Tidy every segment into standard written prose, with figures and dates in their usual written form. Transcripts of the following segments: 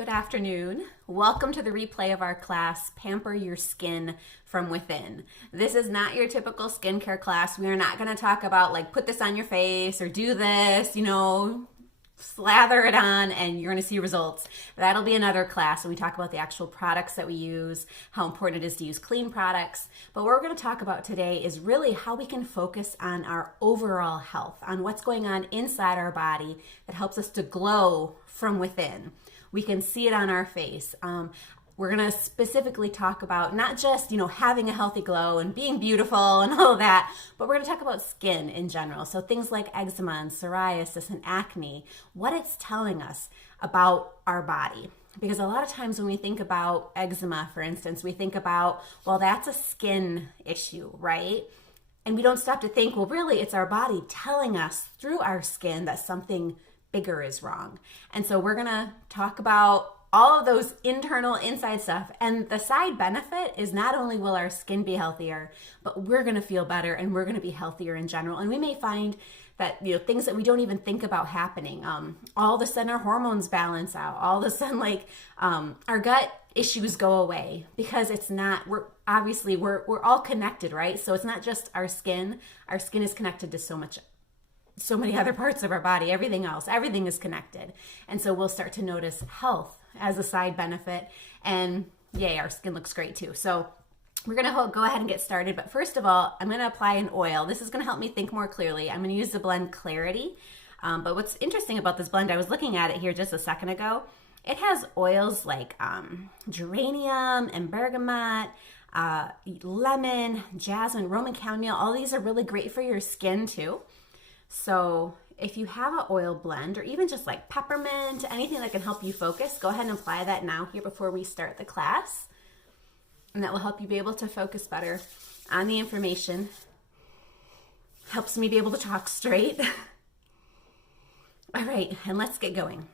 Good afternoon. Welcome to the replay of our class, Pamper Your Skin from Within. This is not your typical skincare class. We are not going to talk about like put this on your face or do this, slather it on and you're going to see results. That'll be another class when we talk about the actual products that we use, how important it is to use clean products. But what we're going to talk about today is really how we can focus on our overall health, on what's going on inside our body that helps us to glow from within. We can see it on our face. We're going to specifically talk about not just, having a healthy glow and being beautiful and all of that, but we're going to talk about skin in general. So things like eczema and psoriasis and acne, what it's telling us about our body. Because a lot of times when we think about eczema, for instance, we think about, well, that's a skin issue, right? And we don't stop to think, well, really, it's our body telling us through our skin that something bigger is wrong. And so we're going to talk about all of those internal inside stuff. And the side benefit is not only will our skin be healthier, but we're going to feel better and we're going to be healthier in general. And we may find that, things that we don't even think about happening. All of a sudden our hormones balance out. All of a sudden, our gut issues go away because it's not, we're all connected, right? So it's not just our skin. Our skin is connected to so many other parts of our body, everything is connected. And so we'll start to notice health as a side benefit. And yay, our skin looks great too. So we're going to go ahead and get started. But first of all, I'm going to apply an oil. This is going to help me think more clearly. I'm going to use the blend Clarity. But what's interesting about this blend, I was looking at it here just a second ago. It has oils like geranium and bergamot, lemon, jasmine, Roman chamomile. All these are really great for your skin too. So if you have an oil blend or even just like peppermint, anything that can help you focus, go ahead and apply that now here before we start the class. And that will help you be able to focus better on the information. Helps me be able to talk straight. All right, and let's get going.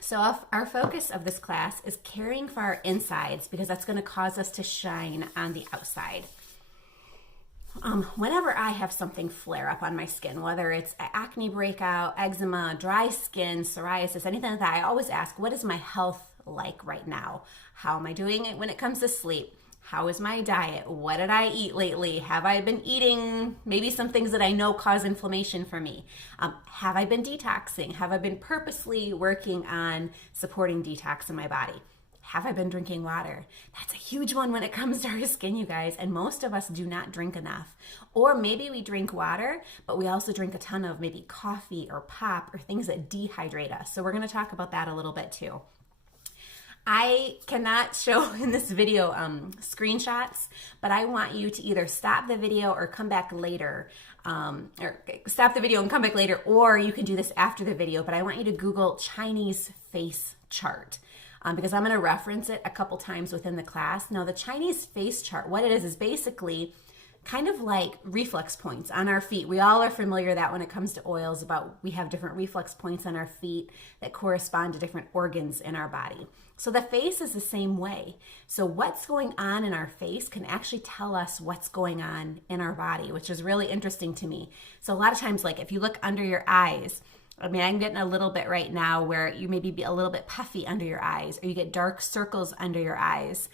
So our focus of this class is caring for our insides because that's going to cause us to shine on the outside. Whenever I have something flare up on my skin, whether it's an acne breakout, eczema, dry skin, psoriasis, anything like that, I always ask, what is my health like right now? How am I doing it when it comes to sleep? How is my diet? What did I eat lately? Have I been eating maybe some things that I know cause inflammation for me? Have I been detoxing? Have I been purposely working on supporting detox in my body? Have I been drinking water? That's a huge one when it comes to our skin, you guys. And most of us do not drink enough. Or maybe we drink water, but we also drink a ton of maybe coffee or pop or things that dehydrate us. So we're going to talk about that a little bit too. I cannot show in this video screenshots, but I want you to either stop the video or come back later, or stop the video and come back later, or you can do this after the video, but I want you to Google Chinese face chart. Because I'm going to reference it a couple times within the class. Now, the Chinese face chart, what it is basically kind of like reflex points on our feet. We all are familiar that when it comes to oils about we have different reflex points on our feet that correspond to different organs in our body. So the face is the same way. So what's going on in our face can actually tell us what's going on in our body, which is really interesting to me. So a lot of times, like if you look under your eyes, I'm getting a little bit right now where you maybe be a little bit puffy under your eyes or you get dark circles under your eyes.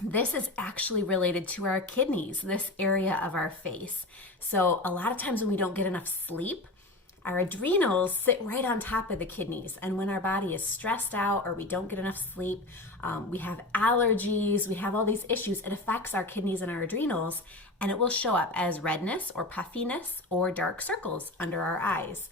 This is actually related to our kidneys, this area of our face. So a lot of times when we don't get enough sleep, our adrenals sit right on top of the kidneys. And when our body is stressed out or we don't get enough sleep, we have allergies, we have all these issues. It affects our kidneys and our adrenals, and it will show up as redness or puffiness or dark circles under our eyes.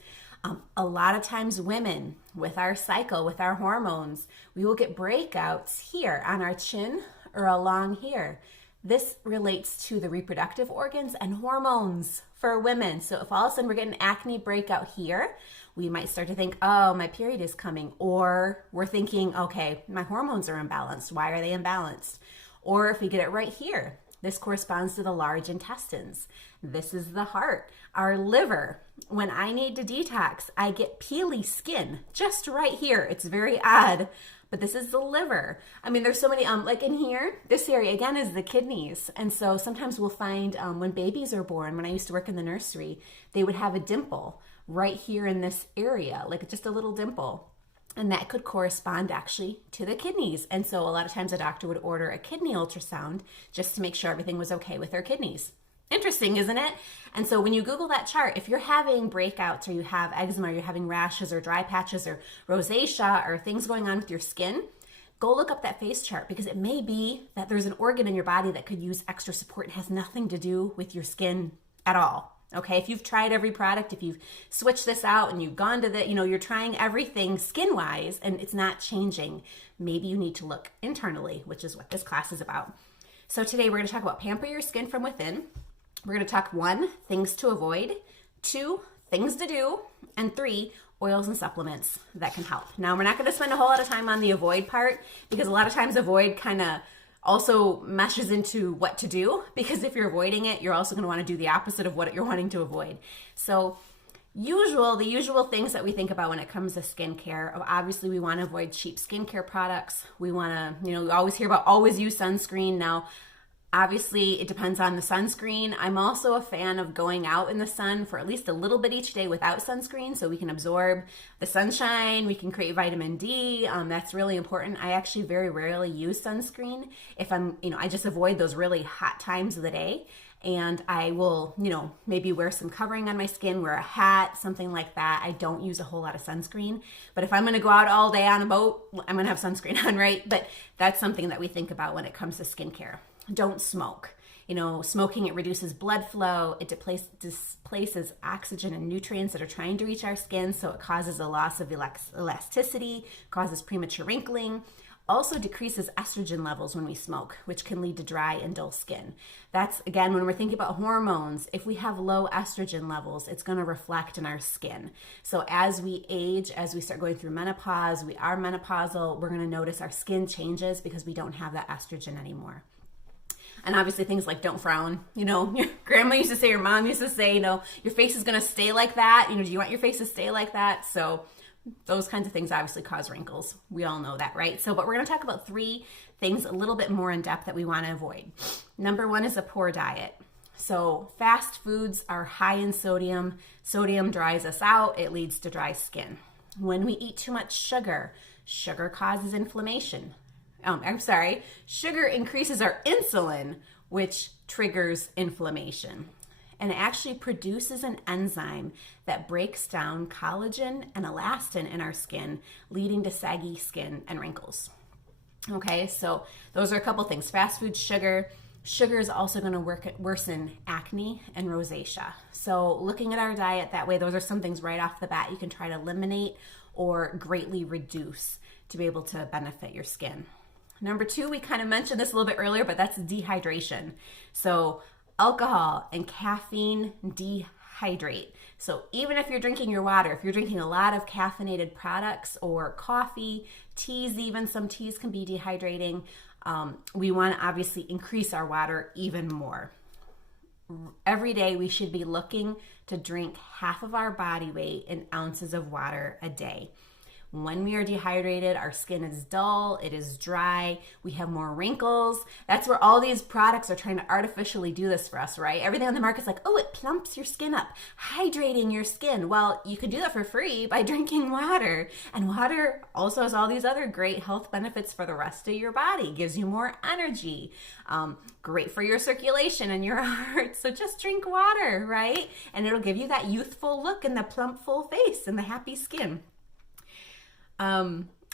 A lot of times women with our cycle, with our hormones, we will get breakouts here on our chin or along here. This relates to the reproductive organs and hormones for women. So if all of a sudden we're getting acne breakout here, we might start to think, oh, my period is coming. Or we're thinking, okay, my hormones are imbalanced. Why are they imbalanced? Or if we get it right here, this corresponds to the large intestines. This is the heart, our liver. When I need to detox, I get peely skin just right here. It's very odd, but this is the liver. There's so many, like in here, this area again is the kidneys. And so sometimes we'll find when babies are born, when I used to work in the nursery, they would have a dimple right here in this area, like just a little dimple. And that could correspond actually to the kidneys. And so a lot of times a doctor would order a kidney ultrasound just to make sure everything was okay with their kidneys. Interesting, isn't it? And so when you Google that chart, if you're having breakouts or you have eczema or you're having rashes or dry patches or rosacea or things going on with your skin, go look up that face chart, because it may be that there's an organ in your body that could use extra support and has nothing to do with your skin at all. Okay, if you've tried every product, if you've switched this out and you've gone to the, you're trying everything skin-wise and it's not changing, maybe you need to look internally, which is what this class is about. So today we're going to talk about pamper your skin from within. We're going to talk 1, things to avoid, 2, things to do, and 3, oils and supplements that can help. Now, we're not going to spend a whole lot of time on the avoid part, because a lot of times avoid kind of also meshes into what to do, because if you're avoiding it, you're also going to want to do the opposite of what you're wanting to avoid. So the usual things that we think about when it comes to skincare, obviously we want to avoid cheap skincare products. We want to, we always hear about always use sunscreen. Now, obviously, it depends on the sunscreen. I'm also a fan of going out in the sun for at least a little bit each day without sunscreen, so we can absorb the sunshine, we can create vitamin D. That's really important. I actually very rarely use sunscreen. If I'm, I just avoid those really hot times of the day. And I will, maybe wear some covering on my skin, wear a hat, something like that. I don't use a whole lot of sunscreen. But if I'm going to go out all day on a boat, I'm going to have sunscreen on, right? But that's something that we think about when it comes to skincare. Don't smoke. Smoking, it reduces blood flow. It displaces oxygen and nutrients that are trying to reach our skin. So it causes a loss of elasticity, causes premature wrinkling. Also decreases estrogen levels when we smoke, which can lead to dry and dull skin. That's, again, when we're thinking about hormones, if we have low estrogen levels, it's going to reflect in our skin. So as we age, as we start going through menopause, we are menopausal, we're going to notice our skin changes because we don't have that estrogen anymore. And obviously things like don't frown, your grandma used to say, your mom used to say, your face is going to stay like that. Do you want your face to stay like that? So those kinds of things obviously cause wrinkles. We all know that, right? So, but we're going to talk about 3 things a little bit more in depth that we want to avoid. Number 1 is a poor diet. So fast foods are high in sodium. Sodium dries us out. It leads to dry skin. When we eat too much sugar, sugar causes inflammation. Sugar increases our insulin, which triggers inflammation. And it actually produces an enzyme that breaks down collagen and elastin in our skin, leading to saggy skin and wrinkles. Okay, so those are a couple things. Fast food, sugar. Sugar is also going to worsen acne and rosacea. So looking at our diet that way, those are some things right off the bat you can try to eliminate or greatly reduce to be able to benefit your skin. Number 2, we kind of mentioned this a little bit earlier, but that's dehydration. So alcohol and caffeine dehydrate. So even if you're drinking your water, if you're drinking a lot of caffeinated products or coffee, teas, even some teas can be dehydrating. We want to obviously increase our water even more. Every day we should be looking to drink half of our body weight in ounces of water a day. When we are dehydrated, our skin is dull, it is dry, we have more wrinkles. That's where all these products are trying to artificially do this for us, right? Everything on the market's like, oh, it plumps your skin up, hydrating your skin. Well, you could do that for free by drinking water. And water also has all these other great health benefits for the rest of your body. Gives you more energy, great for your circulation and your heart. So just drink water, right? And it'll give you that youthful look and the plump, full face and the happy skin.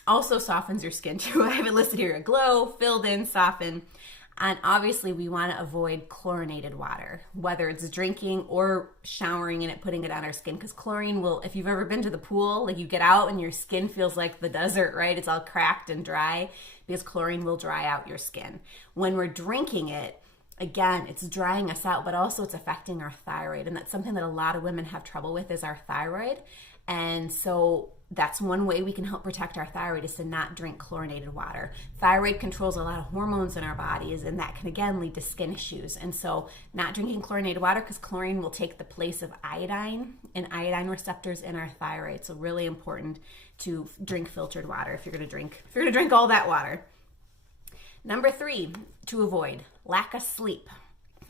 Also softens your skin too. I have it listed here: glow, filled in, soften. And obviously we want to avoid chlorinated water, whether it's drinking or showering in it, putting it on our skin, because chlorine will, if you've ever been to the pool, like you get out and your skin feels like the desert, right? It's all cracked and dry because chlorine will dry out your skin. When we're drinking it, again, it's drying us out, but also it's affecting our thyroid. And that's something that a lot of women have trouble with, is our thyroid. And so that's one way we can help protect our thyroid, is to not drink chlorinated water. Thyroid controls a lot of hormones in our bodies, and that can again lead to skin issues. And so not drinking chlorinated water, because chlorine will take the place of iodine and iodine receptors in our thyroid. So really important to drink filtered water if you're going to drink all that water. Number 3, to avoid: lack of sleep.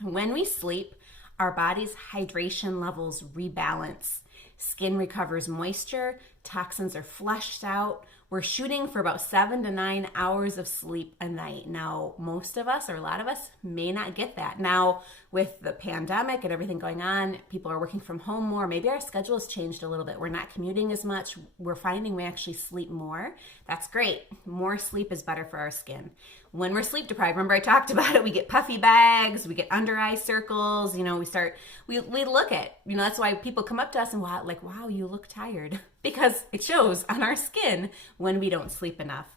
When we sleep, our body's hydration levels rebalance. Skin recovers moisture, toxins are flushed out, we're shooting for about 7 to 9 hours of sleep a night. Now, most of us, or a lot of us, may not get that. Now, with the pandemic and everything going on, people are working from home more. Maybe our schedule has changed a little bit. We're not commuting as much. We're finding we actually sleep more. That's great. More sleep is better for our skin. When we're sleep deprived, remember I talked about it, we get puffy bags, we get under eye circles, we look at, that's why people come up to us and wow, you look tired, because it shows on our skin when we don't sleep enough.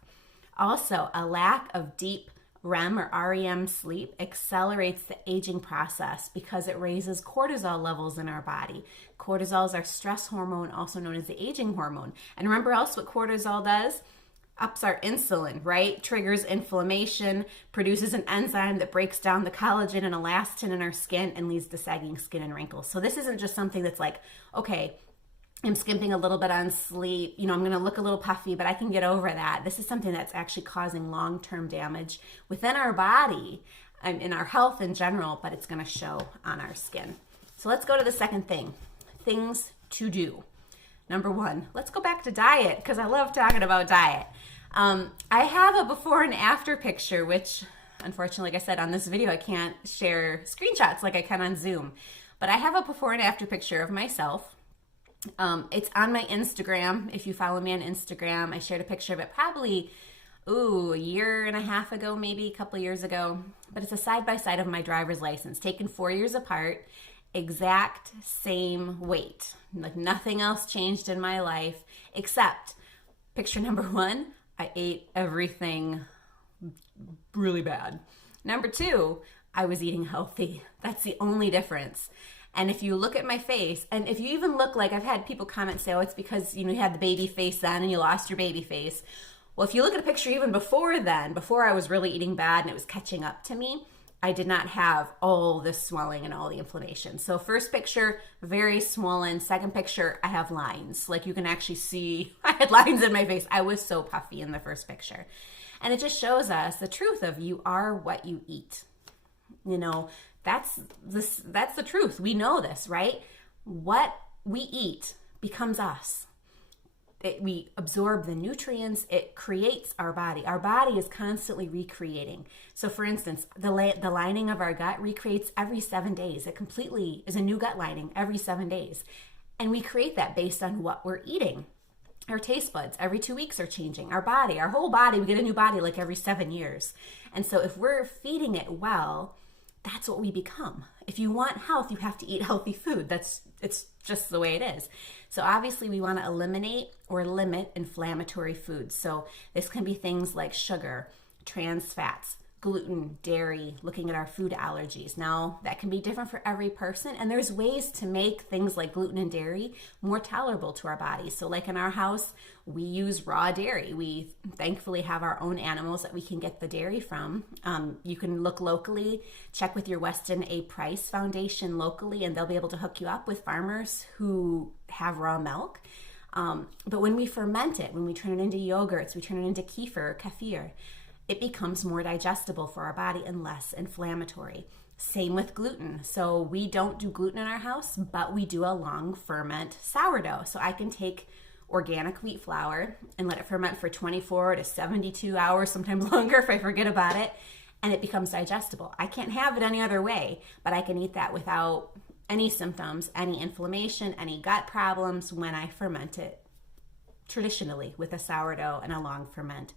Also, a lack of deep REM or REM sleep accelerates the aging process because it raises cortisol levels in our body. Cortisol is our stress hormone, also known as the aging hormone. And remember else what cortisol does? Ups our insulin, right? Triggers inflammation, produces an enzyme that breaks down the collagen and elastin in our skin and leads to sagging skin and wrinkles. So this isn't just something that's like, okay, I'm skimping a little bit on sleep, I'm going to look a little puffy, but I can get over that. This is something that's actually causing long-term damage within our body and in our health in general, but it's going to show on our skin. So let's go to the second thing, things to do. Number 1, let's go back to diet because I love talking about diet. I have a before and after picture, which unfortunately, like I said, on this video, I can't share screenshots like I can on Zoom, but I have a before and after picture of myself. It's on my Instagram. If you follow me on Instagram, I shared a picture of it probably, a year and a half ago, maybe a couple years ago, but it's a side-by-side of my driver's license, taken 4 years apart, exact same weight. Like nothing else changed in my life except picture number 1, I ate everything really bad. Number 2, I was eating healthy. That's the only difference. And if you look at my face, and if you even look like, I've had people comment, say, oh, it's because, you had the baby face then and you lost your baby face. Well, if you look at a picture even before then, before I was really eating bad and it was catching up to me, I did not have all the swelling and all the inflammation. So first picture, very swollen. Second picture, I have lines. Like you can actually see, I had lines in my face. I was so puffy in the first picture. And it just shows us the truth of you are what you eat. That's the truth. We know this, right? What we eat becomes us. We absorb the nutrients. It creates our body. Our body is constantly recreating. So for instance, the lining of our gut recreates every 7 days. It completely is a new gut lining every 7 days. And we create that based on what we're eating. Our taste buds every 2 weeks are changing. Our body, our whole body, we get a new body like every 7 years. And so if we're feeding it well, that's what we become. If you want health, you have to eat healthy food. It's just the way it is. So obviously we want to eliminate or limit inflammatory foods. So this can be things like sugar, trans fats, gluten, dairy, looking at our food allergies. Now, that can be different for every person, and there's ways to make things like gluten and dairy more tolerable to our bodies. So like in our house, we use raw dairy. We thankfully have our own animals that we can get the dairy from. You can look locally, check with your Weston A. Price Foundation locally, and they'll be able to hook you up with farmers who have raw milk. But when we ferment it, when we turn it into yogurts, we turn it into kefir, it becomes more digestible for our body and less inflammatory. Same with gluten. So we don't do gluten in our house, but we do a long ferment sourdough. So I can take organic wheat flour and let it ferment for 24 to 72 hours, sometimes longer if I forget about it, and it becomes digestible. I can't have it any other way, but I can eat that without any symptoms, any inflammation, any gut problems when I ferment it traditionally with a sourdough and a long ferment.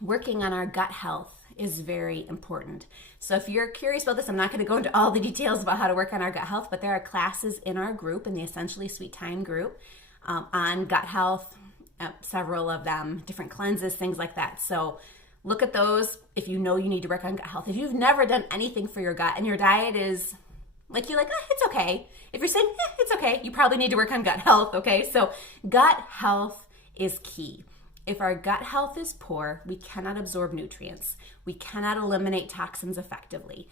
Working on our gut health is very important. So if you're curious about this, I'm not going to go into all the details about how to work on our gut health, but there are classes in our group, in the Essentially Sweet Time group, on gut health, several of them, different cleanses, things like that. So look at those if you know you need to work on gut health. If you've never done anything for your gut and your diet is like, you're like, it's okay. If you're saying, it's okay, you probably need to work on gut health, okay? So gut health is key. If our gut health is poor, we cannot absorb nutrients. We cannot eliminate toxins effectively.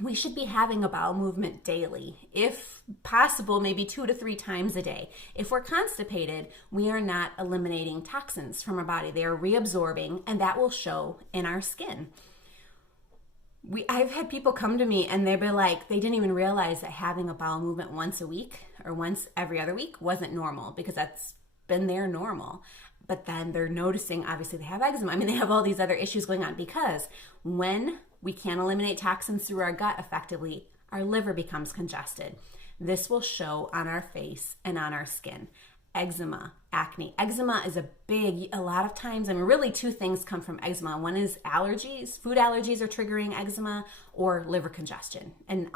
We should be having a bowel movement daily. If possible, maybe 2 to 3 times a day. If we're constipated, we are not eliminating toxins from our body. They are reabsorbing, and that will show in our skin. I've had people come to me and they'd be like, they didn't even realize that having a bowel movement once a week or once every other week wasn't normal, because that's been their normal. but then they're noticing, obviously they have eczema. I mean, they have all these other issues going on because when we can't eliminate toxins through our gut effectively, our liver becomes congested. This will show on our face and on our skin. Eczema, acne. Eczema is a lot of times, I mean, really two things come from eczema. One is allergies, food allergies are triggering eczema, or liver congestion and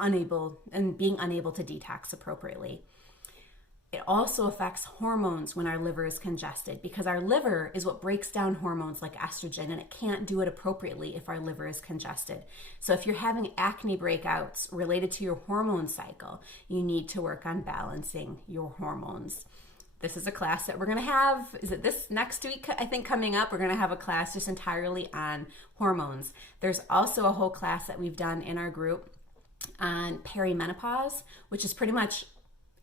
being unable to detox appropriately. It also affects hormones when our liver is congested because our liver is what breaks down hormones like estrogen, and it can't do it appropriately if our liver is congested. So if you're having acne breakouts related to your hormone cycle, you need to work on balancing your hormones. This is a class that we're going to have, is it this next week, I think, coming up? We're going to have a class just entirely on hormones. There's also a whole class that we've done in our group on perimenopause, which is pretty much,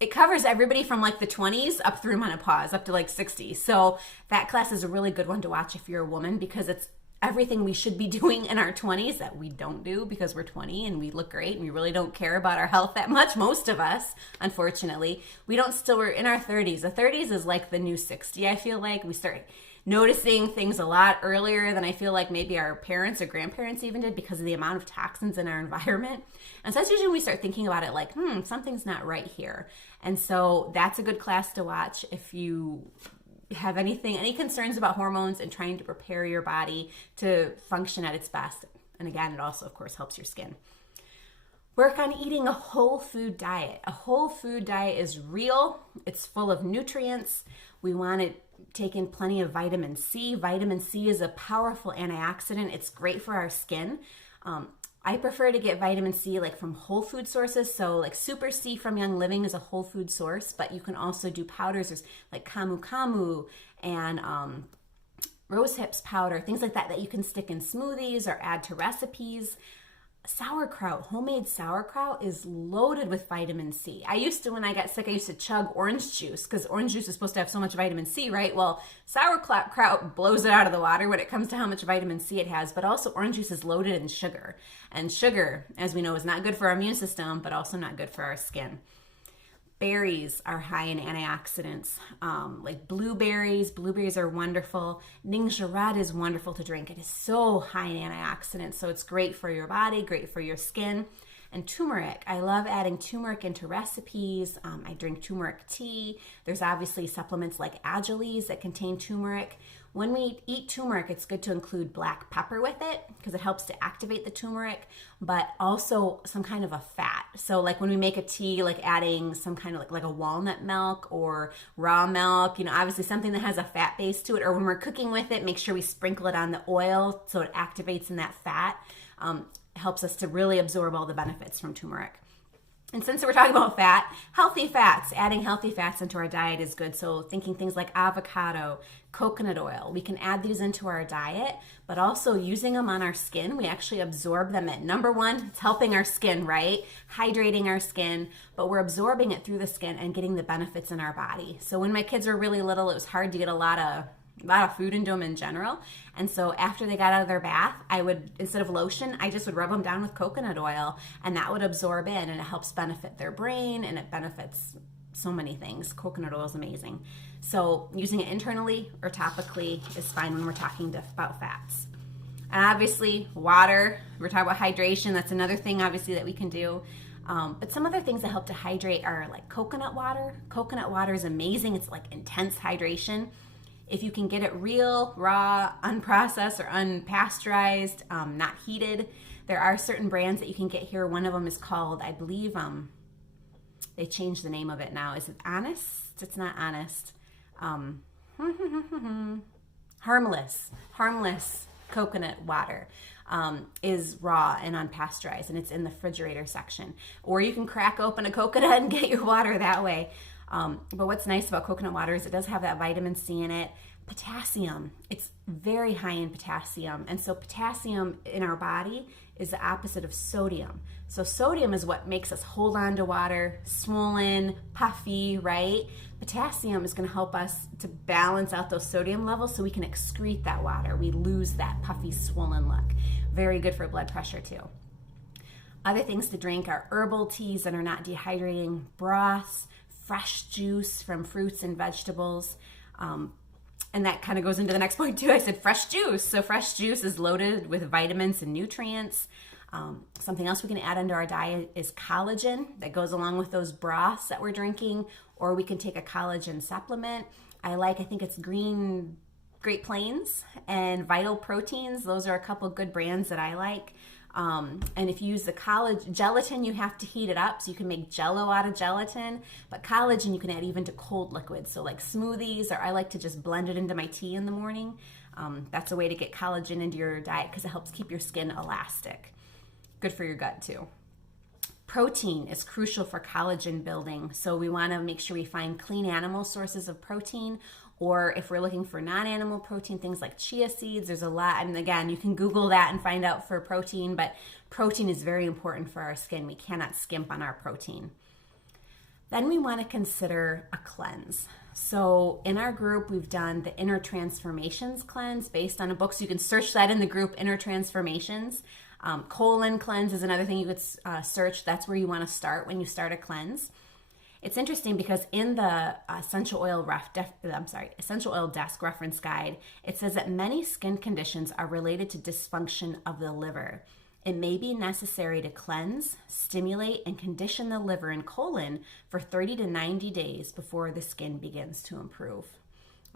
it covers everybody from like the 20s up through menopause, up to like 60. So that class is a really good one to watch if you're a woman, because it's everything we should be doing in our 20s that we don't do because we're 20 and we look great and we really don't care about our health that much. Most of us, unfortunately, we're in our 30s. The 30s is like the new 60. I feel like we start noticing things a lot earlier than I feel like maybe our parents or grandparents even did because of the amount of toxins in our environment. And so that's usually when we start thinking about it like, something's not right here. And so that's a good class to watch if you have any concerns about hormones and trying to prepare your body to function at its best. And again, it also, of course, helps your skin. Work on eating a whole food diet. A whole food diet is real. It's full of nutrients. We want to take in plenty of vitamin C. Vitamin C is a powerful antioxidant. It's great for our skin. I prefer to get vitamin C like from whole food sources. So like Super C from Young Living is a whole food source, but you can also do powders. There's like Camu Camu and rose hips powder, things like that you can stick in smoothies or add to recipes. Sauerkraut, homemade sauerkraut is loaded with vitamin C. When I got sick, I used to chug orange juice because orange juice is supposed to have so much vitamin C, right? Well, sauerkraut blows it out of the water when it comes to how much vitamin C it has, but also orange juice is loaded in sugar. And sugar, as we know, is not good for our immune system, but also not good for our skin. Berries are high in antioxidants, like blueberries. Blueberries are wonderful. Ningxia red is wonderful to drink. It is so high in antioxidants, so it's great for your body, great for your skin. And turmeric, I love adding turmeric into recipes. I drink turmeric tea. There's obviously supplements like Agiles that contain turmeric. When we eat turmeric, it's good to include black pepper with it because it helps to activate the turmeric, but also some kind of a fat. So like when we make a tea, like adding some kind of like a walnut milk or raw milk, obviously something that has a fat base to it, or when we're cooking with it, make sure we sprinkle it on the oil so it activates in that fat. Helps us to really absorb all the benefits from turmeric. And since we're talking about fat, healthy fats, adding healthy fats into our diet is good. So thinking things like avocado, coconut oil, we can add these into our diet, but also using them on our skin, we actually absorb them at number one, it's helping our skin, right? Hydrating our skin, but we're absorbing it through the skin and getting the benefits in our body. So when my kids were really little, it was hard to get a lot of food into them in general. And so after they got out of their bath, I would, instead of lotion, I just would rub them down with coconut oil, and that would absorb in, and it helps benefit their brain, and it benefits so many things. Coconut oil is amazing. So using it internally or topically is fine when we're talking about fats. And obviously water, we're talking about hydration. That's another thing obviously that we can do. But some other things that help to hydrate are like coconut water. Coconut water is amazing. It's like intense hydration. If you can get it real, raw, unprocessed, or unpasteurized, not heated, there are certain brands that you can get here. One of them is called, I believe, they changed the name of it now. Is it Honest? It's not Honest. Harmless coconut water is raw and unpasteurized, and it's in the refrigerator section. Or you can crack open a coconut and get your water that way. But what's nice about coconut water is it does have that vitamin C in it. Potassium, it's very high in potassium. And so potassium in our body is the opposite of sodium. So sodium is what makes us hold on to water, swollen, puffy, right? Potassium is going to help us to balance out those sodium levels so we can excrete that water. We lose that puffy, swollen look. Very good for blood pressure too. Other things to drink are herbal teas that are not dehydrating, broths, fresh juice from fruits and vegetables. And that kind of goes into the next point too. I said fresh juice. So fresh juice is loaded with vitamins and nutrients. Something else we can add into our diet is collagen that goes along with those broths that we're drinking, or we can take a collagen supplement. I think it's Great Plains and Vital Proteins. Those are a couple good brands that I like. And if you use the gelatin, you have to heat it up, so you can make Jello out of gelatin. But collagen you can add even to cold liquids, so like smoothies, or I like to just blend it into my tea in the morning. That's a way to get collagen into your diet because it helps keep your skin elastic. Good for your gut too. Protein is crucial for collagen building, so we want to make sure we find clean animal sources of protein, or if we're looking for non-animal protein, things like chia seeds. There's a lot, and again, you can Google that and find out for protein, but protein is very important for our skin. We cannot skimp on our protein. Then we want to consider a cleanse. So in our group, we've done the Inner Transformations cleanse based on a book, so you can search that in the group, Inner Transformations. Colon cleanse is another thing you could search. That's where you want to start when you start a cleanse. It's interesting because in the Essential Oil Desk Reference Guide, it says that many skin conditions are related to dysfunction of the liver. It may be necessary to cleanse, stimulate, and condition the liver and colon for 30 to 90 days before the skin begins to improve.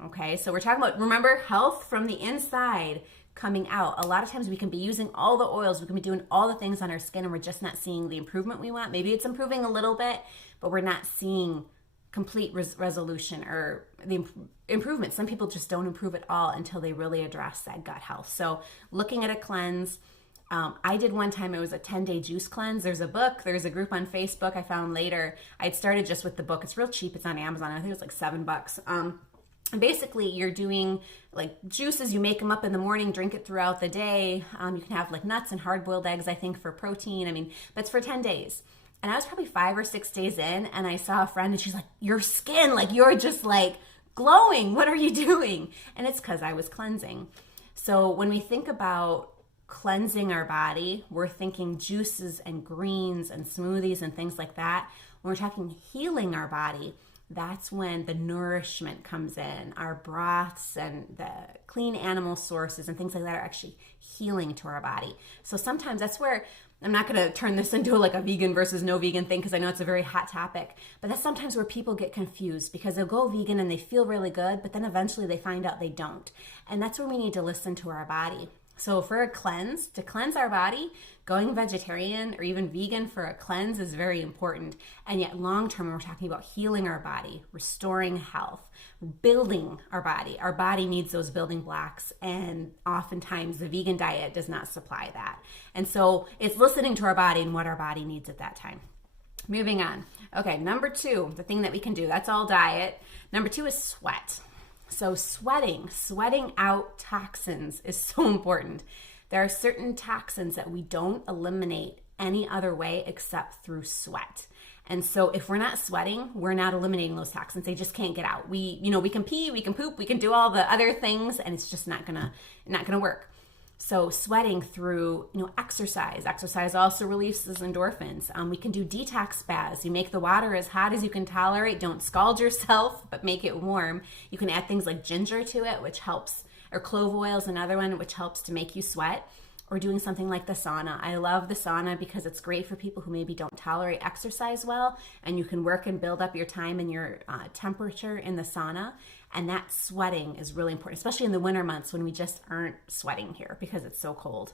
Okay, so we're talking about, remember, health from the inside coming out. A lot of times we can be using all the oils, we can be doing all the things on our skin, and we're just not seeing the improvement we want. Maybe it's improving a little bit, but we're not seeing complete resolution or the improvement. Some people just don't improve at all until they really address that gut health. So looking at a cleanse, I did one time, it was a 10-day juice cleanse. There's a book, there's a group on Facebook I found later. I'd started just with the book. It's real cheap. It's on Amazon. I think it was like $7. And basically, you're doing like juices, you make them up in the morning, drink it throughout the day. You can have like nuts and hard-boiled eggs, I think, for protein. But it's for 10 days. And I was probably 5 or 6 days in, and I saw a friend, and she's like, your skin, like you're just like glowing. What are you doing? And it's because I was cleansing. So when we think about cleansing our body, we're thinking juices and greens and smoothies and things like that. When we're talking healing our body, that's when the nourishment comes in. Our broths and the clean animal sources and things like that are actually healing to our body. So sometimes that's where, I'm not going to turn this into like a vegan versus no vegan thing because I know it's a very hot topic, but that's sometimes where people get confused because they'll go vegan and they feel really good, but then eventually they find out they don't. And that's where we need to listen to our body. So for a cleanse, to cleanse our body, going vegetarian or even vegan for a cleanse is very important. And yet long-term, when we're talking about healing our body, restoring health, building our body needs those building blocks. And oftentimes the vegan diet does not supply that. And so it's listening to our body and what our body needs at that time. Moving on. Okay, number 2, the thing that we can do, that's all diet. Number 2 is sweat. So sweating out toxins is so important. There are certain toxins that we don't eliminate any other way except through sweat. And so if we're not sweating, we're not eliminating those toxins. They just can't get out. We can pee, we can poop, we can do all the other things, and it's just not gonna work. So sweating through, exercise. Exercise also releases endorphins. We can do detox baths. You make the water as hot as you can tolerate. Don't scald yourself, but make it warm. You can add things like ginger to it, which helps, or clove oil is another one, which helps to make you sweat. Or doing something like the sauna. I love the sauna because it's great for people who maybe don't tolerate exercise well, and you can work and build up your time and your temperature in the sauna. And that sweating is really important, especially in the winter months when we just aren't sweating here because it's so cold.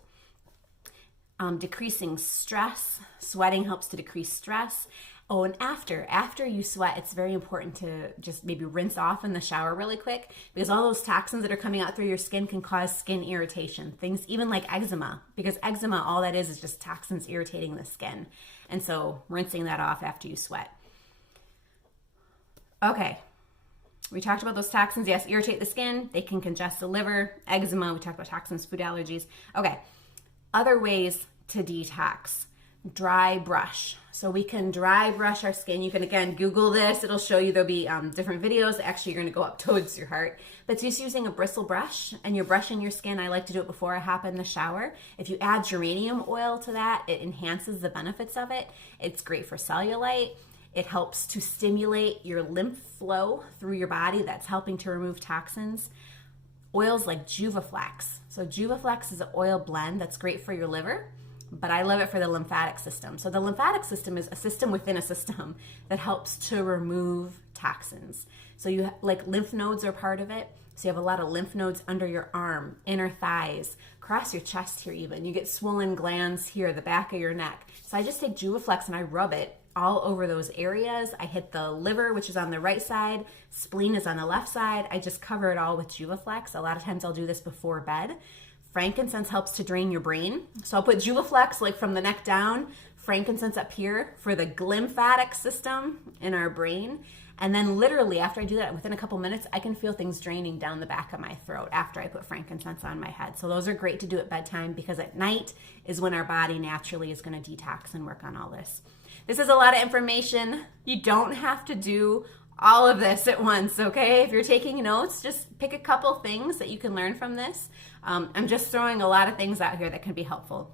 Decreasing stress. Sweating helps to decrease stress. Oh, and after you sweat, it's very important to just maybe rinse off in the shower really quick because all those toxins that are coming out through your skin can cause skin irritation. Things even like eczema, because eczema, all that is just toxins irritating the skin. And so rinsing that off after you sweat. Okay. We talked about those toxins. Yes, irritate the skin. They can congest the liver. Eczema, we talked about toxins, food allergies. Okay. Other ways to detox. Dry brush. So we can dry brush our skin. You can, again, Google this. It'll show you, there'll be different videos. Actually, you're going to go up towards your heart. But just using a bristle brush and you're brushing your skin. I like to do it before I hop in the shower. If you add geranium oil to that, it enhances the benefits of it. It's great for cellulite. It helps to stimulate your lymph flow through your body. That's helping to remove toxins. Oils like Juvaflax. So Juvaflax is an oil blend that's great for your liver, but I love it for the lymphatic system. So the lymphatic system is a system within a system that helps to remove toxins. So you like lymph nodes are part of it. So you have a lot of lymph nodes under your arm, inner thighs, across your chest here even. You get swollen glands here, the back of your neck. So I just take Juvaflex and I rub it all over those areas. I hit the liver, which is on the right side. Spleen is on the left side. I just cover it all with Juvaflex. A lot of times I'll do this before bed. Frankincense helps to drain your brain. So I'll put Juvaflex like from the neck down, frankincense up here for the lymphatic system in our brain. And then literally after I do that, within a couple minutes, I can feel things draining down the back of my throat after I put frankincense on my head. So those are great to do at bedtime because at night is when our body naturally is going to detox and work on all this. This is a lot of information. You don't have to do all of this at once, okay? If you're taking notes, just pick a couple things that you can learn from this. I'm just throwing a lot of things out here that can be helpful.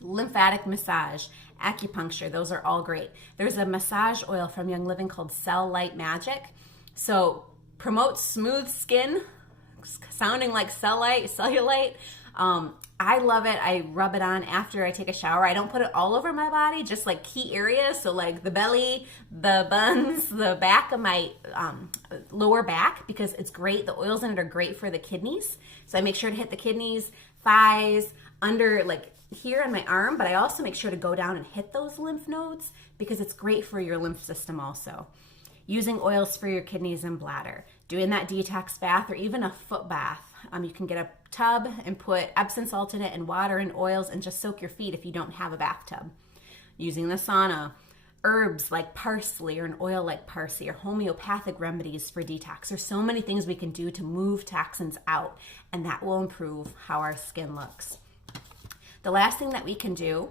Lymphatic massage, acupuncture, those are all great. There's a massage oil from Young Living called Cell Light Magic. So promotes smooth skin, sounding like cellulite. I love it. I rub it on after I take a shower. I don't put it all over my body, just like key areas. So like the belly, the buns, the back of my lower back, because it's great. The oils in it are great for the kidneys. So I make sure to hit the kidneys, thighs, under like here on my arm, but I also make sure to go down and hit those lymph nodes because it's great for your lymph system also. Using oils for your kidneys and bladder, doing that detox bath or even a foot bath. You can get a tub and put Epsom salt in it and water and oils and just soak your feet if you don't have a bathtub. Using the sauna, herbs like parsley or an oil like parsley or homeopathic remedies for detox. There's so many things we can do to move toxins out, and that will improve how our skin looks. The last thing that we can do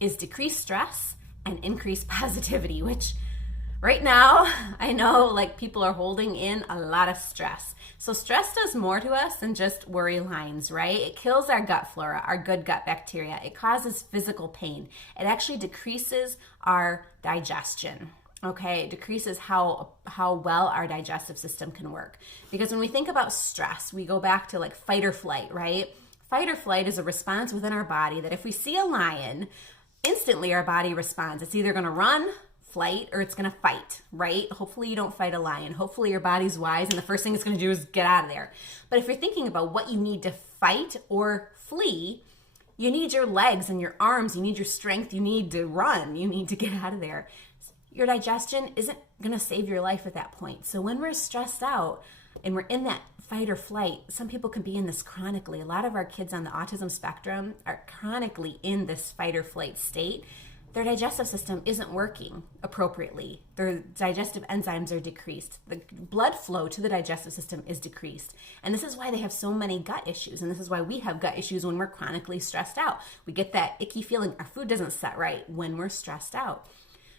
is decrease stress and increase positivity, which right now, I know like people are holding in a lot of stress. So stress does more to us than just worry lines, right? It kills our gut flora, our good gut bacteria. It causes physical pain. It actually decreases our digestion. Okay, it decreases how well our digestive system can work. Because when we think about stress, we go back to like fight or flight, right? Fight or flight is a response within our body that if we see a lion, instantly our body responds. It's either going to run, flight, or it's going to fight, right? Hopefully you don't fight a lion. Hopefully your body's wise and the first thing it's going to do is get out of there. But if you're thinking about what you need to fight or flee, you need your legs and your arms, you need your strength, you need to run, you need to get out of there. Your digestion isn't going to save your life at that point. So when we're stressed out and we're in that fight or flight, some people can be in this chronically. A lot of our kids on the autism spectrum are chronically in this fight or flight state. Their digestive system isn't working appropriately. Their digestive enzymes are decreased. The blood flow to the digestive system is decreased. And this is why they have so many gut issues. And this is why we have gut issues when we're chronically stressed out. We get that icky feeling. Our food doesn't set right when we're stressed out.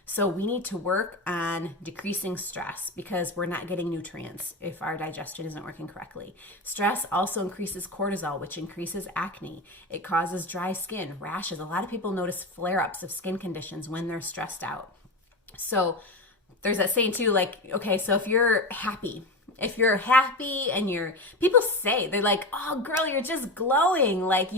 So we need to work on decreasing stress because we're not getting nutrients if our digestion isn't working correctly. Stress also increases cortisol, which increases acne. It causes dry skin, rashes. A lot of people notice flare-ups of skin conditions when they're stressed out. So there's that saying too, like, okay, so if you're happy and people say, they're like, oh girl, you're just glowing. Like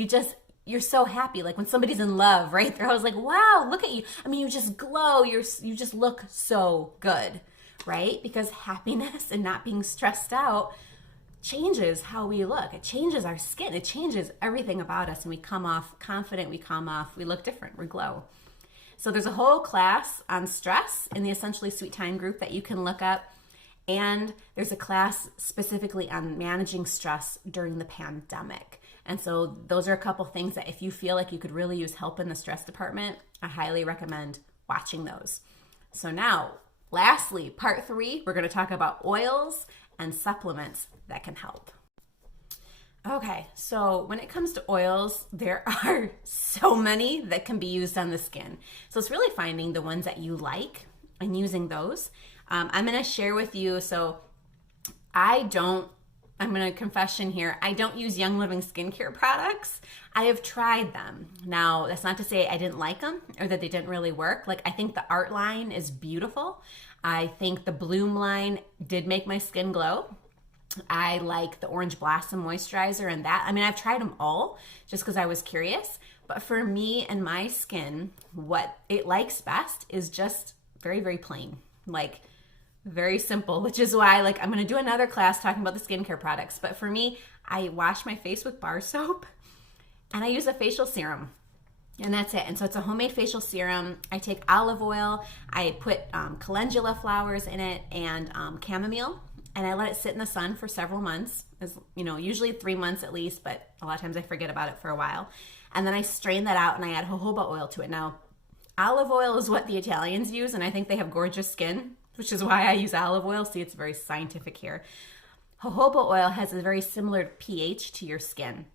you're so happy. Like when somebody's in love, right? They're always like, wow, look at you. I mean, you just glow. You just look so good, right? Because happiness and not being stressed out changes how we look. It changes our skin. It changes everything about us. And we come off confident. We look different. We glow. So there's a whole class on stress in the Essentially Sweet Time group that you can look up. And there's a class specifically on managing stress during the pandemic. And so those are a couple things that if you feel like you could really use help in the stress department, I highly recommend watching those. So now, lastly, part 3, we're going to talk about oils and supplements that can help. Okay, so when it comes to oils, there are so many that can be used on the skin. So it's really finding the ones that you like and using those. I'm going to share with you, so I don't I'm going to confession here. I don't use Young Living skincare products. I have tried them. Now, that's not to say I didn't like them or that they didn't really work. Like, I think the Art line is beautiful. I think the Bloom line did make my skin glow. I like the Orange Blossom moisturizer and that. I mean, I've tried them all just because I was curious. But for me and my skin, what it likes best is just very, very plain. Like, very simple, which is why, like, I'm going to do another class talking about the skincare products. But for me, I wash my face with bar soap and I use a facial serum. And that's it. And so it's a homemade facial serum. I take olive oil, I put calendula flowers in it and chamomile, and I let it sit in the sun for several months, as you know, usually 3 months at least, but a lot of times I forget about it for a while. And then I strain that out and I add jojoba oil to it. Now, olive oil is what the Italians use, and I think they have gorgeous skin, which is why I use olive oil. See, it's very scientific here. Jojoba oil has a very similar pH to your skin.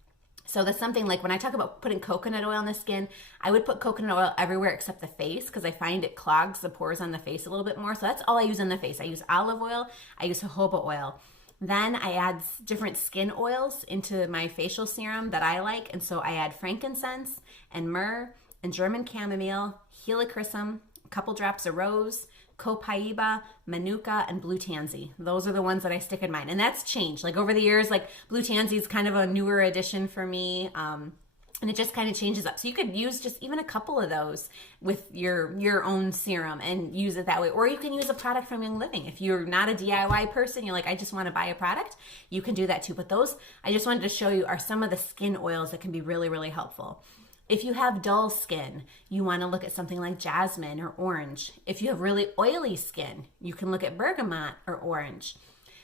So that's something like when I talk about putting coconut oil on the skin, I would put coconut oil everywhere except the face because I find it clogs the pores on the face a little bit more. So that's all I use on the face. I use olive oil, I use jojoba oil. Then I add different skin oils into my facial serum that I like. And so I add frankincense and myrrh and German chamomile, helichrysum, a couple drops of rose, copaiba, manuka, and blue tansy. Those are the ones that I stick in mine. And that's changed. Like over the years, like blue tansy is kind of a newer addition for me. And it just kind of changes up. So you could use just even a couple of those with your own serum and use it that way. Or you can use a product from Young Living. If you're not a DIY person, you're like, I just want to buy a product, you can do that too. But those, I just wanted to show you, are some of the skin oils that can be really, really helpful. If you have dull skin, you want to look at something like jasmine or orange. If you have really oily skin, you can look at bergamot or orange.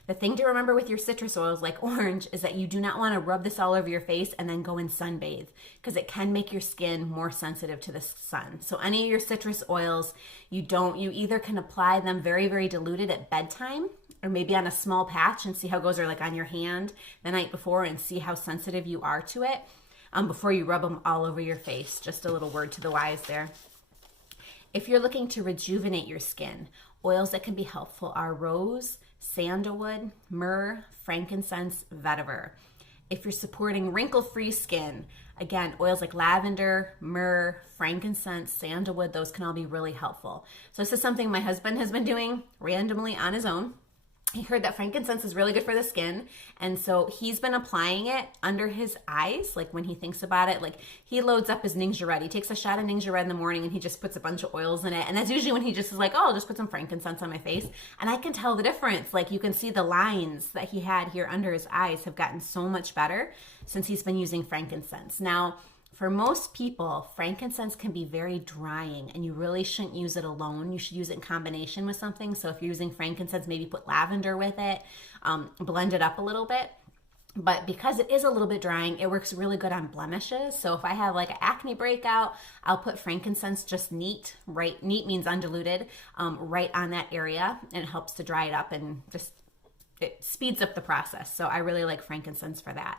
The thing to remember with your citrus oils like orange is that you do not want to rub this all over your face and then go and sunbathe because it can make your skin more sensitive to the sun. So any of your citrus oils, you either can apply them very, very diluted at bedtime or maybe on a small patch and see how it goes, or like on your hand the night before and see how sensitive you are to it. Before you rub them all over your face. Just a little word to the wise there. If you're looking to rejuvenate your skin, oils that can be helpful are rose, sandalwood, myrrh, frankincense, vetiver. If you're supporting wrinkle-free skin, again, oils like lavender, myrrh, frankincense, sandalwood, those can all be really helpful. So this is something my husband has been doing randomly on his own. He heard that frankincense is really good for the skin, and so he's been applying it under his eyes, like when he thinks about it. Like he loads up his Ningxia Red. He takes a shot of Ningxia Red in the morning and he just puts a bunch of oils in it, and that's usually when he just is like, oh, I'll just put some frankincense on my face. And I can tell the difference. Like you can see the lines that he had here under his eyes have gotten so much better since he's been using frankincense. Now, for most people, frankincense can be very drying and you really shouldn't use it alone. You should use it in combination with something. So if you're using frankincense, maybe put lavender with it, blend it up a little bit. But because it is a little bit drying, it works really good on blemishes. So if I have like an acne breakout, I'll put frankincense just neat, right? Neat means undiluted, right on that area, and it helps to dry it up and just, it speeds up the process. So I really like frankincense for that.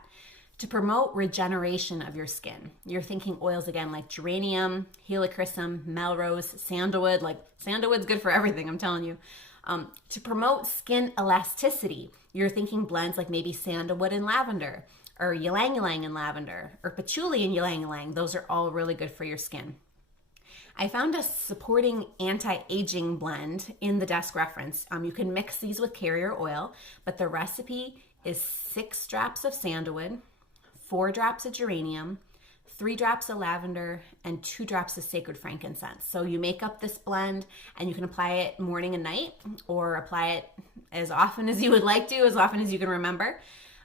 To promote regeneration of your skin, you're thinking oils again like geranium, helichrysum, melrose, sandalwood. Like sandalwood's good for everything, I'm telling you. To promote skin elasticity, you're thinking blends like maybe sandalwood and lavender, or ylang ylang and lavender, or patchouli and ylang ylang. Those are all really good for your skin. I found a supporting anti-aging blend in the desk reference. You can mix these with carrier oil, but the recipe is 6 drops of sandalwood, 4 drops of geranium, 3 drops of lavender, and 2 drops of sacred frankincense. So you make up this blend and you can apply it morning and night, or apply it as often as you would like to, as often as you can remember.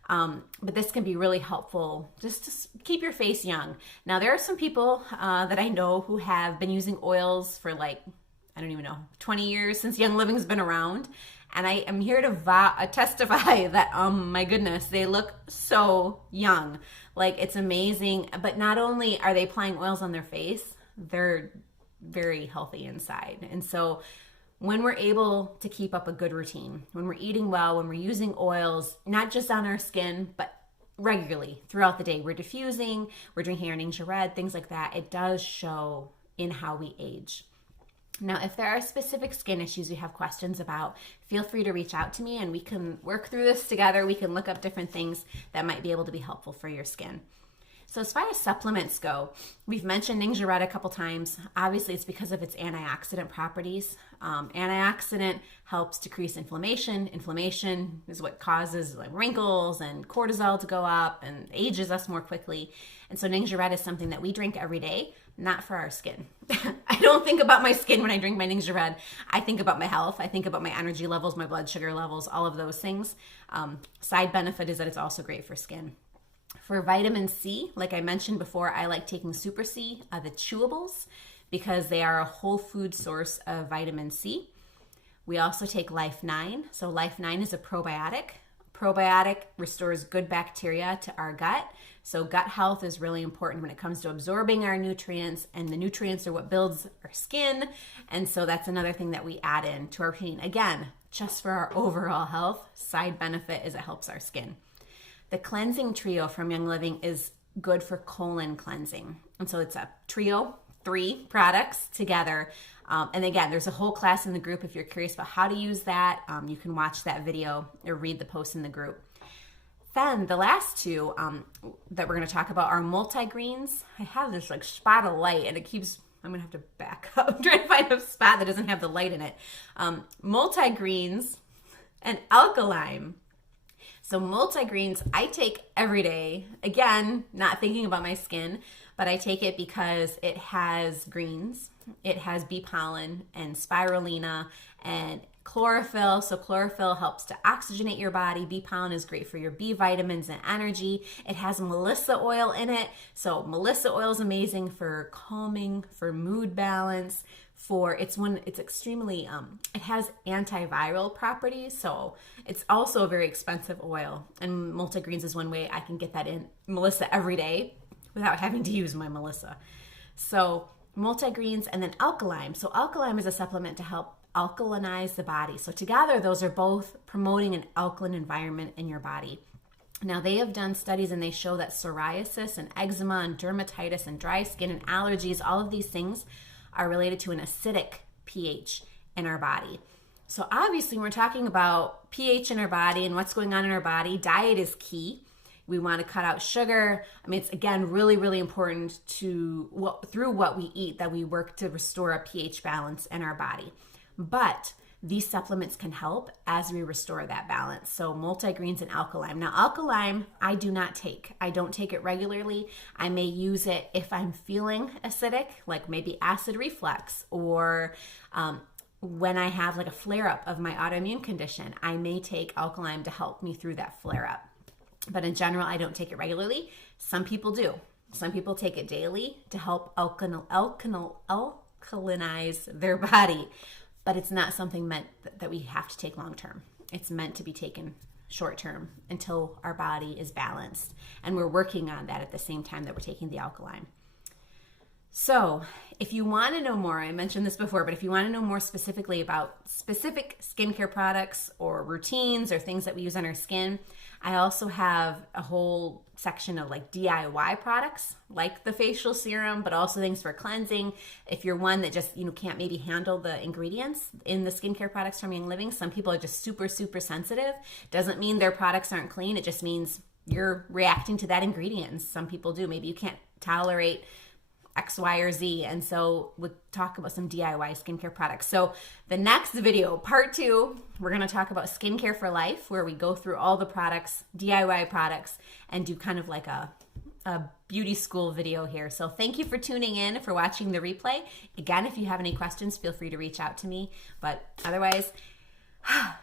But this can be really helpful just to keep your face young. Now, there are some people that I know who have been using oils for like, I don't even know, 20 years since Young Living's been around. And I am here to testify that, my goodness, they look so young. Like, it's amazing. But not only are they applying oils on their face, they're very healthy inside. And so when we're able to keep up a good routine, when we're eating well, when we're using oils, not just on our skin, but regularly throughout the day, we're diffusing, we're drinking our Ningxia Red, things like that, it does show in how we age. Now, if there are specific skin issues you have questions about, feel free to reach out to me and we can work through this together. We can look up different things that might be able to be helpful for your skin. So as far as supplements go, we've mentioned Red a couple times. Obviously, it's because of its antioxidant properties. Antioxidant helps decrease inflammation. Inflammation is what causes like wrinkles and cortisol to go up and ages us more quickly. And so Red is something that we drink every day, not for our skin. I don't think about my skin when I drink my Red. I think about my health. I think about my energy levels, my blood sugar levels, all of those things. Side benefit is that it's also great for skin. For vitamin C, like I mentioned before, I like taking Super C, the chewables, because they are a whole food source of vitamin C. We also take Life 9. So Life 9 is a probiotic. Probiotic restores good bacteria to our gut. So gut health is really important when it comes to absorbing our nutrients, and the nutrients are what builds our skin. And so that's another thing that we add in to our routine. Again, just for our overall health. Side benefit is it helps our skin. The cleansing trio from Young Living is good for colon cleansing. And so it's a trio, 3 products together. And again, there's a whole class in the group. If you're curious about how to use that, you can watch that video or read the post in the group. Then the last 2 that we're going to talk about are multigreens. I have this like spot of light and it keeps, I'm going to have to back up. I'm trying to find a spot that doesn't have the light in it. Multigreens and alkaline. So multigreens I take every day. Again, not thinking about my skin, but I take it because it has greens, it has bee pollen and spirulina and chlorophyll. So chlorophyll helps to oxygenate your body. Bee pollen is great for your B vitamins and energy. It has melissa oil in it. So melissa oil is amazing for calming, for mood balance, it's extremely, it has antiviral properties, so it's also a very expensive oil, and multigreens is one way I can get that in melissa every day without having to use my melissa. So multigreens, and then alkaline. So alkaline is a supplement to help alkalinize the body. So together, those are both promoting an alkaline environment in your body. Now, they have done studies and they show that psoriasis and eczema and dermatitis and dry skin and allergies, all of these things are related to an acidic pH in our body. So obviously when we're talking about pH in our body and what's going on in our body, diet is key. We want to cut out sugar. I mean, it's again really, really important through what we eat that we work to restore a pH balance in our body. But these supplements can help as we restore that balance. So multigreens and alkaline. Now alkaline, I do not take. I don't take it regularly. I may use it if I'm feeling acidic, like maybe acid reflux, or when I have like a flare-up of my autoimmune condition, I may take alkaline to help me through that flare-up. But in general, I don't take it regularly. Some people do. Some people take it daily to help alkalinize their body. But it's not something meant that we have to take long term. It's meant to be taken short term until our body is balanced. And we're working on that at the same time that we're taking the alkaline. So if you want to know more, I mentioned this before, but if you want to know more specifically about specific skincare products or routines or things that we use on our skin, I also have a whole section of like DIY products, like the facial serum, but also things for cleansing. If you're one that just, can't maybe handle the ingredients in the skincare products from Young Living, some people are just super, super sensitive. Doesn't mean their products aren't clean. It just means you're reacting to that ingredient. And some people do. Maybe you can't tolerate X, Y, or Z. And so we'll talk about some DIY skincare products. So the next video, part 2, we're going to talk about skincare for life, where we go through all the products, DIY products, and do kind of like a beauty school video here. So thank you for tuning in, for watching the replay. Again, if you have any questions, feel free to reach out to me. But otherwise, I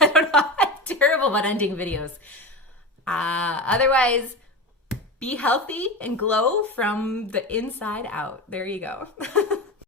don't know, I'm terrible about ending videos. Otherwise, be healthy and glow from the inside out. There you go.